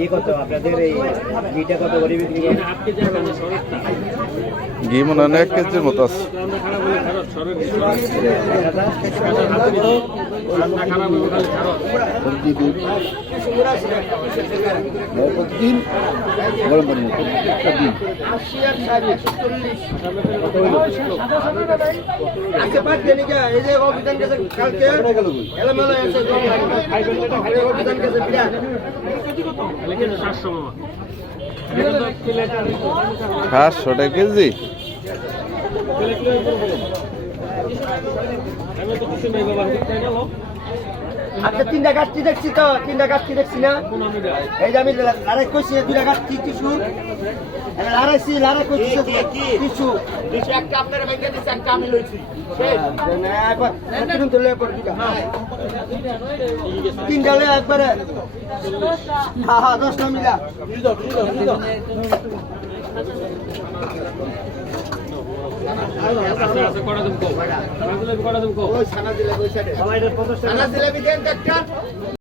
ये কত আপনাদের এই ঘিটা কত করে বিক্রি করেন? ঘি মনে হয় 1 কেজির মতো আছে। প্রতিদিন গরম পানি প্রত্যেকটা দিন সাতশো টাকা কেজি। আচ্ছা তিনটা গাছটি দেখছি তো, তিনটা গাছটি দেখছি না, এই যে আমি লারে কইছি দুইটা গাছটি কিছু লারাইছি লারে কইছি কিছু একটা আপনার ভাইকে দিছি একটা আমি লইছি তিনটা লে একবারে হ্যাঁ হ্যাঁ 10টা মিলা সানা দিলে